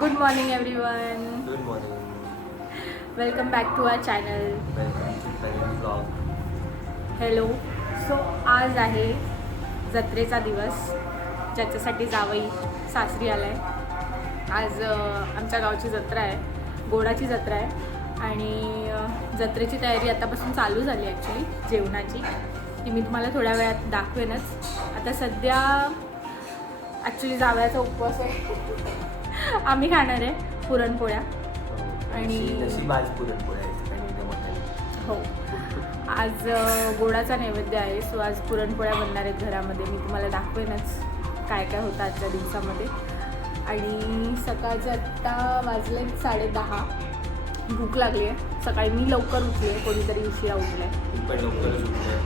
Good morning everyone. Good morning. Welcome back to our channel. Welcome to Penny Vlog. Hello. So आज आहे जत्रेचा दिवस ज्याच्यासाठी जावई सासरी आलाय. आज आमच्या गावची जत्रा आहे, गोडाची जत्रा आहे आणि जत्रेची तयारी आतापासून चालू झाली ॲक्च्युली जेवणाची. ती मी तुम्हाला थोड्या वेळात दाखवेनच. आता सध्या ॲक्च्युली जावयाचा उपवास आहे. आम्ही खाणार आहे पुरणपोळ्या आणि भाजी पुरणपोळ्या आहेत. हो, आज गोडाचा नैवेद्य आहे. सो आज पुरणपोळ्या बनणार आहेत घरामध्ये. मी तुम्हाला दाखवेनच काय काय होतं आजच्या दिवसामध्ये. आणि सकाळचे आत्ता वाजले 10:30. भूक लागली आहे. सकाळी मी लवकर उठली आहे, कोणीतरी उशिरा उठलं आहे. पण लवकरच उठले.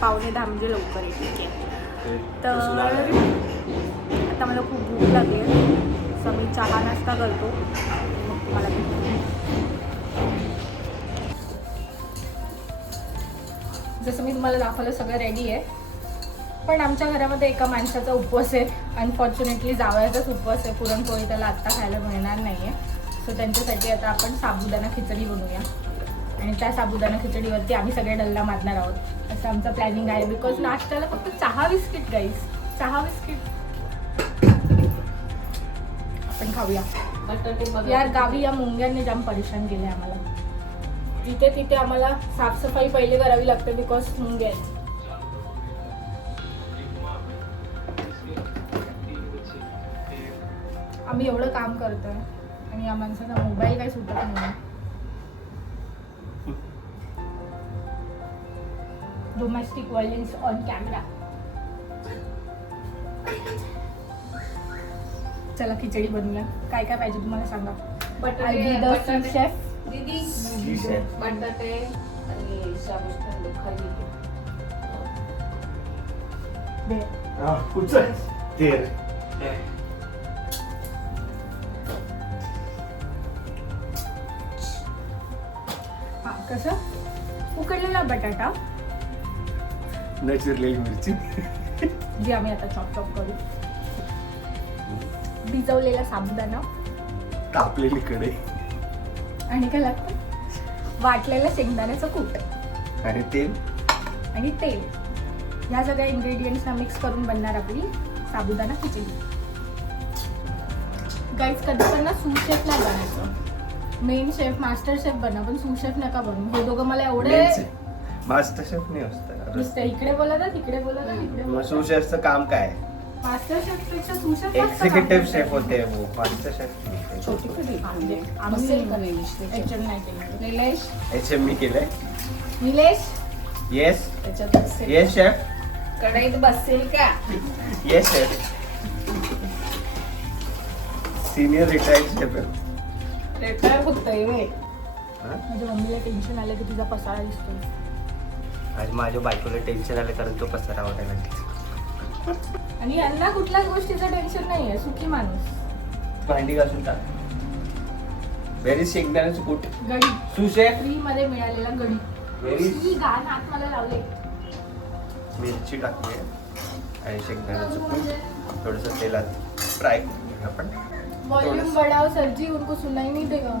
9:45 म्हणजे लवकर आहे. ठीक आहे. तर आता मला खूप भूक लागली आहे. सो मी चहा नाश्ता करतो मग तुम्हाला जसं मी तुम्हाला दाखवलं सगळं रेडी आहे. पण आमच्या घरामध्ये एका माणसाचा उपवास आहे. अनफॉर्च्युनेटली जावयाचाच उपवास आहे. पुरणपोळी त्याला आत्ता खायला मिळणार नाही आहे. सो त्यांच्यासाठी आता आपण साबुदाणा खिचडी बनवूया आणि त्या साबुदाणा खिचडीवरती आम्ही सगळे डल्ला मारणार आहोत, असं आमचं प्लॅनिंग आहे. बिकॉज नाश्त्याला फक्त चहा बिस्किट गाईस, चहा बिस्किट आपण खाऊया. यार गावी या मुंग्यांनी जाम परेशान केले आम्हाला. जिथे तिथे आम्हाला साफसफाई पहिले करावी लागते बिकॉज मुंग्या आहेत. आम्ही एवढं काम करतोय आणि या माणसाचा मोबाईल काही सुटत नाही. Domestic violence on camera. चला खिचडी बनवूया. काय काय पाहिजे तुम्हाला सांगा. बटाटे शेफ दीदी बटाटे आणि शाबूची खाली तेल हा कसं उकडलेला बटाटा न चिरलेली मिरची जी आम्ही आता चॉप चॉप करू. भिजवलेला साबुदाणा तापलेली कढई आणि काय लागतं वाटलेलं शेंगदाण्याचं कूट आणि तेल आणि तेल. ह्या सगळ्या इंग्रेडियंट्सना मिक्स करून बनणार आपली साबुदाणा खिचडी. गाईज कधी पण ना सू शेफ नाही बनायचं. मेन शेफ मास्टर शेफ बना, पण सू शेफ नका बनू. हे दोघं मला एवढे मास्टर शेफ नाही असतं. नुसतं इकडे बोलत तिकडे बोलत इकडे मग सू शेफचं काम काय? मास्टर शेफ पेक्षा सू शेफ एक्झिक्युटिव्ह शेफ होते वो. मास्टर शेफ छोटी कढई आम्ही HM नाही केलं. निलेश HM मी केलंय. निलेश येस त्याच्यात बसेल येस शेफ. कढईत बसेल का? Yes chef. Senior retired chef आहे. रिटायर होतोय वे. माझ्या मम्मीला टेन्शन आलं की तुझा पसारा दिसतो. आज माझ्या बायकोला टेन्शन आलं कारण तो पसारा वाटायला लागला. आणि यांना कुठल्याच गोष्टीचं टेन्शन नाहीये. सुखी माणूस. भांडी घासून टाक. व्हेरी शेंगदाण्याचं कूट. गडी सू शेफ. फ्री मध्ये मिळालेला गडी. व्हेरी ही गाण हात मला लावले. मिरची टाकली आणि शेंगदाण्याचं कूट थोडंसं तेलात फ्राय करून आपण. वॉल्यूम बढ़ाओ सर जी, उनको सुनाई नहीं देगा.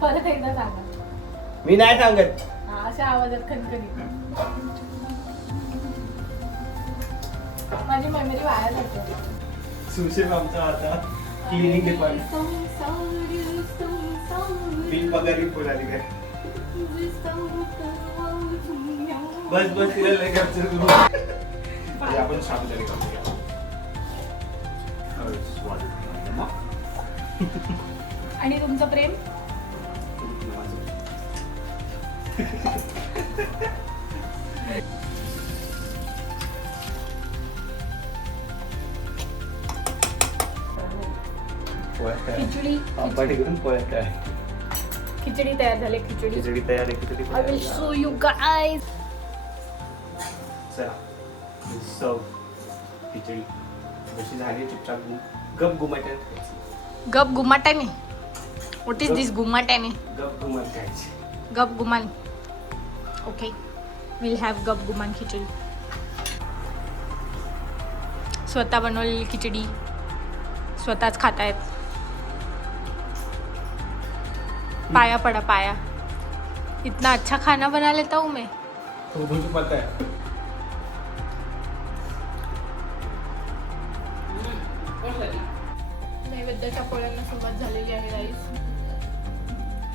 परत एकदा सांगा. मी नाही सांगत. हा, अशा आवाजात खणखणी. माझी मेमरी वाया जाते. सुशेफ आमचा आता क्लिनिंग डिपार्टमेंट. बिल पगारी बोलाली काय. बस बस तिला लय कॅप्चर करू. आपण साबुदाणे करूया. आणि तुमचं प्रेम खिचडी. खिचडी तयार झाली. खिचडी तयार आहे. खिचडी I will show you guys. चला सर्व खिचडी जशी झाली चुपचाप गप गुमाट्याने खायची. गप गुमाटाने. What is this गुमाटाने? गप गुमान खायची. गप गुमान. Okay, we'll have gab guman khichdi. स्वतः बनवलेली खिचडी स्वतःच खातायत. पाया पड़ा पाया. इतना अच्छा खाना बना लेता हूँ मैं. तो तुझे पता है. नैवेद्याच्या पोळ्यांना सुरुवात झालेली आहे गाईस.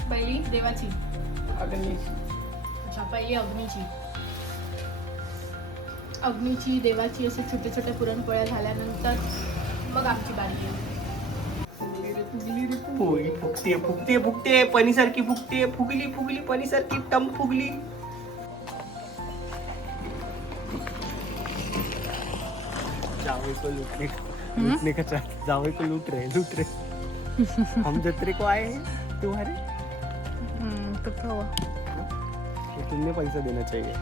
पहिली देवाची. अच्छा, पहिली अग्नीची देवाची असे छोटे छोटे पुरणपोळ्या झाल्यानंतर मग आमची बारी आहे. पोळी फुगते पनीसारखी फुगली पनीसारखी टम फुगली. जावई को लूटने का जावई को लूट रहे हम जत्रे को आए हैं तुम्हारे, तो तुमने पैसा देना चाहिए.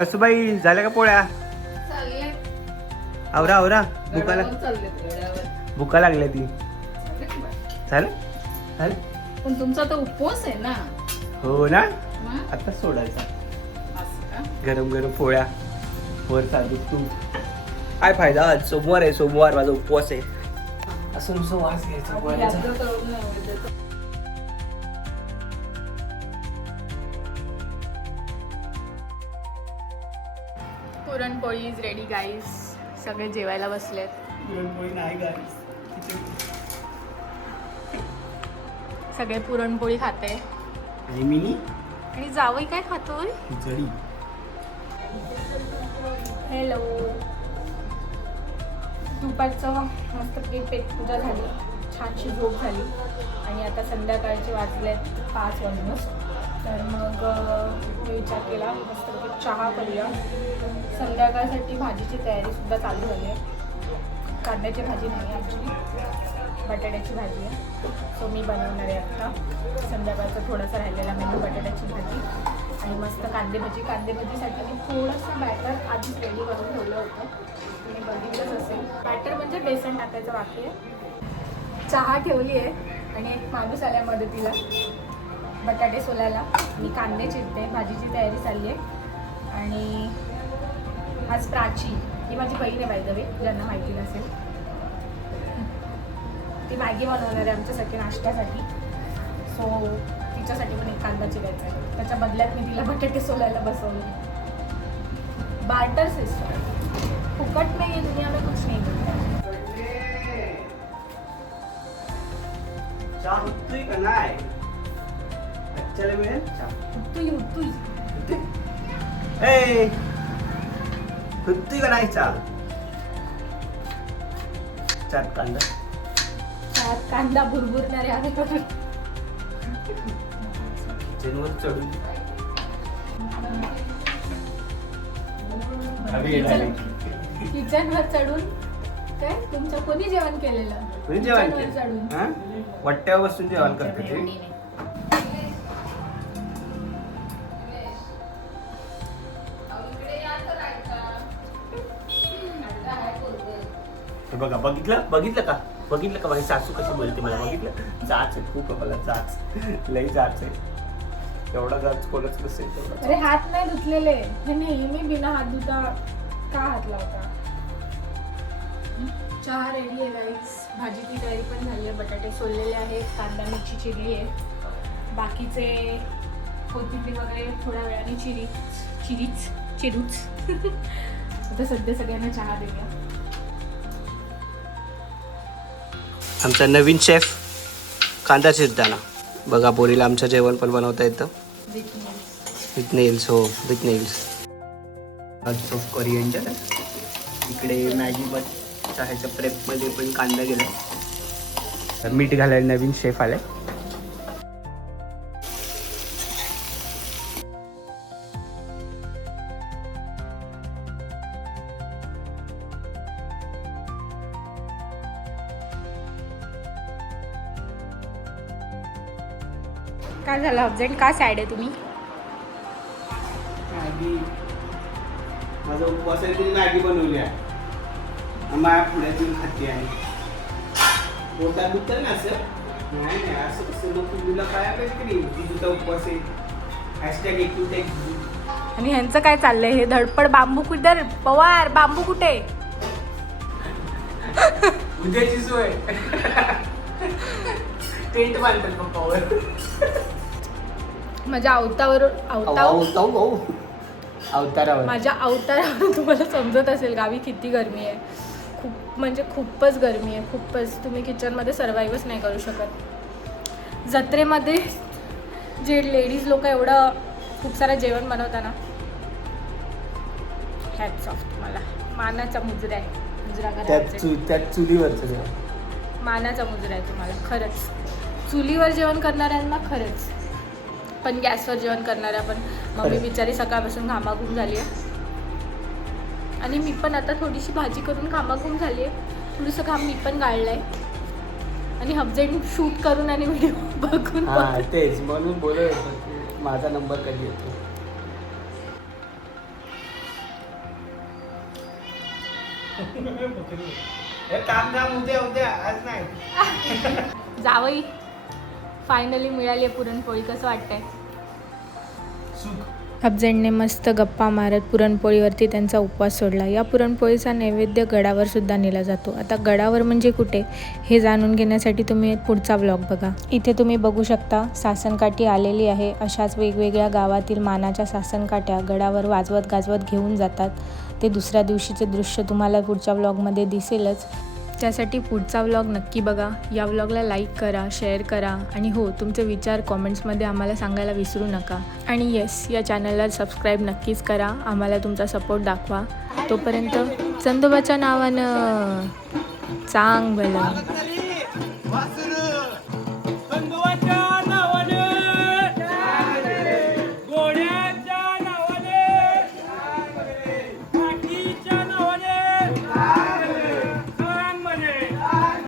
असुबाई झाल्या का पोळ्या? आवरा भुका लागल्या ती. झालं पण तुमचा तर उपवास आहे ना. हो ना. मग आता सोडायचा. असं का? गरम गरम पोळ्या वर चालू तू. काय फायदा, आज सोमवार आहे, सोमवार माझा उपवास आहे. असं नुसतं वास घ्यायचा पोळ्याचा. यात्रा करून नाही आवडत. पुरणपोळी इज रेडी गाईस. सगळे जेवायला बसलेत. पुरणपोळी नाही गाईस. सगळे पुरणपोळी खाते. आणि मिनी आणि जावई काय खातोय? खिचडी. हॅलो. दुपारचं मस्त पेटपूजा झाली, छानशी झोप झाली आणि आता संध्याकाळचे वाजलेत 5 वाजूनच. तर मग मी विचार केला मस्त चहा करूया. संध्याकाळसाठी भाजीची तयारीसुद्धा चालू झाली आहे. कांद्याची भाजी नाही ॲक्च्युली, बटाट्याची भाजी आहे. सो मी बनवणार आहे आत्ता संध्याकाळचा थोडासा राहिलेला मेनू बटाट्याची भाजी आणि मस्त कांदे भाजीसाठी मी थोडंसं बॅटर आधीच रेडी करून ठेवलं होतं. तुम्ही बघितलंच असेल. बॅटर म्हणजे बेसन टाकायचं बाकी आहे. चहा ठेवली आहे आणि एक माणूस आल्या मदतीला बटाटे सोलायला. मी कांदे चिरते. भाजीची तयारी चालली आहे. आणि आज प्राची, ही माझी बहीण आहे बाय द वे, ज्यांना माहिती नसेल. ती मॅगी बनवणार आहे आमच्यासाठी नाश्त्यासाठी. सो तिच्यासाठी पण एक कांदा चिरायचा आहे. त्याच्या बदल्यात मी तिला बटाटे सोलायला बसवले. Barter system. फुकट में ये दुनिया में कुछ नहीं मिलता. चहा होतोय का नाही? चला मिळेल हुत्तुई. ए होतोय का नाही चहा? चार कांदा. त्यात कांदा भुरभुरणारे आहे. किचनवर चढून किचनवर चढून काय तुमच्या कोणी जेवण केलेलं? कोणी जेवण किचनवर चढून. केलं? हा? वट्ट्यावर बसून जेवण करते ते. हे बघा, बघितलं का माझी सासू कशी बोलते मला? बघितलं? जाच आहे खूप, मला जाच लई जाच आहे. एवढा जाच कोणच नसेल तेवढा. अरे हात नाही धुतलेले. हे नेहमी बिना हात धुता का हात लावता? चहा रेडी आहे गाईस. भाजीची तयारी पण झाली आहे. बटाटे सोललेले आहेत, कांदा मिरची चिरली आहे. बाकीचे कोथिंबीर वगैरे थोड्या वेळाने चिरूच. आता सध्या सगळ्यांना चहा देऊया. आमचा नवीन शेफ कांदा चिरताना बघा. बोरीला आमचं जेवण पण बनवता येतं. With nails. हो, विथ नेल्स. Of coriander. इकडे मॅगी बट चहाच्या प्रेपमध्ये पण कांदा गेला. मीठ घालायला नवीन शेफ आलाय. काय झालं अफजल? का सॅड आहे तुम्ही? मॅगी माझा उपवास आहे, तरी मॅगी बनवली आहे. माझ्या पुण्यातून खाते आहे. पोटात दुखतं ना असं? नाही असं कसं. मग तुला काय पाहिजे की नाही? तुझा उपवास आहे आणि ह्यांचं काय चाललंय हे धडपड बांबू कुठे पवार बांबू कुठे उद्याची सोय टेंट बांधतात पप्पावर. माझ्या अवतारावर माझ्या अवतारावर तुम्हाला समजत असेल गावी किती गरमी आहे. खूप म्हणजे खूपच गरमी आहे, खूपच. तुम्ही किचनमध्ये सर्वाईव्हच नाही करू शकत. जत्रेमध्ये जे लेडीज लोक एवढं खूप सारं जेवण बनवतात ना, हॅट्स ऑफ तुम्हाला. मानाचा मुजरा आहे. मुजरा करायचा त्यात चुलीवरचं जेवण. मानाचा मुजरा आहे तुम्हाला खरंच. चुलीवर जेवण करणाऱ्यांना खरंच, पण गॅसवर जेवण करणाऱ्या पण. मम्मी बिचारी सकाळपासून घामाघूम झाली आहे आणि मी पण आता थोडीशी भाजी करून घामाघूम झाली आहे. थोडंसं घाम मी पण गाळलं आहे आणि हबजेंड शूट करून आणि व्हिडिओ बघून हां तेच म्हणून बोलत होतो माझा नंबर कधी येतो. उद्या आज नाही. जावई फायनली मिळाली आहे पुरणपोळी. कसं वाटतंय? अफजलने मस्त गप्पा मारत पुरणपोळीवरती त्यांचा उपवास सोडला. या पुरणपोळीचा नैवेद्य गडावर सुद्धा नेला जातो. आता गडावर म्हणजे कुठे हे जाणून घेण्यासाठी तुम्ही पुढचा व्लॉग बघा. इथे तुम्ही बघू शकता सासनकाठी आलेली आहे. अशाच वेगवेगळ्या गावातील मानाच्या सासनकाठ्या गडावर वाजवत गाजवत घेऊन जातात. ते दुसऱ्या दिवशीचे दृश्य तुम्हाला पुढच्या व्लॉगमध्ये दिसेलच. त्यासाठी पुढचा व्लॉग नक्की बघा. या व्लॉगला लाईक करा, शेअर करा आणि हो तुमचे विचार कॉमेंट्समध्ये आम्हाला सांगायला विसरू नका. आणि येस, या चॅनलला सबस्क्राईब नक्कीच करा. आम्हाला तुमचा सपोर्ट दाखवा. तोपर्यंत चंदोबाच्या नावानं चांग भलं.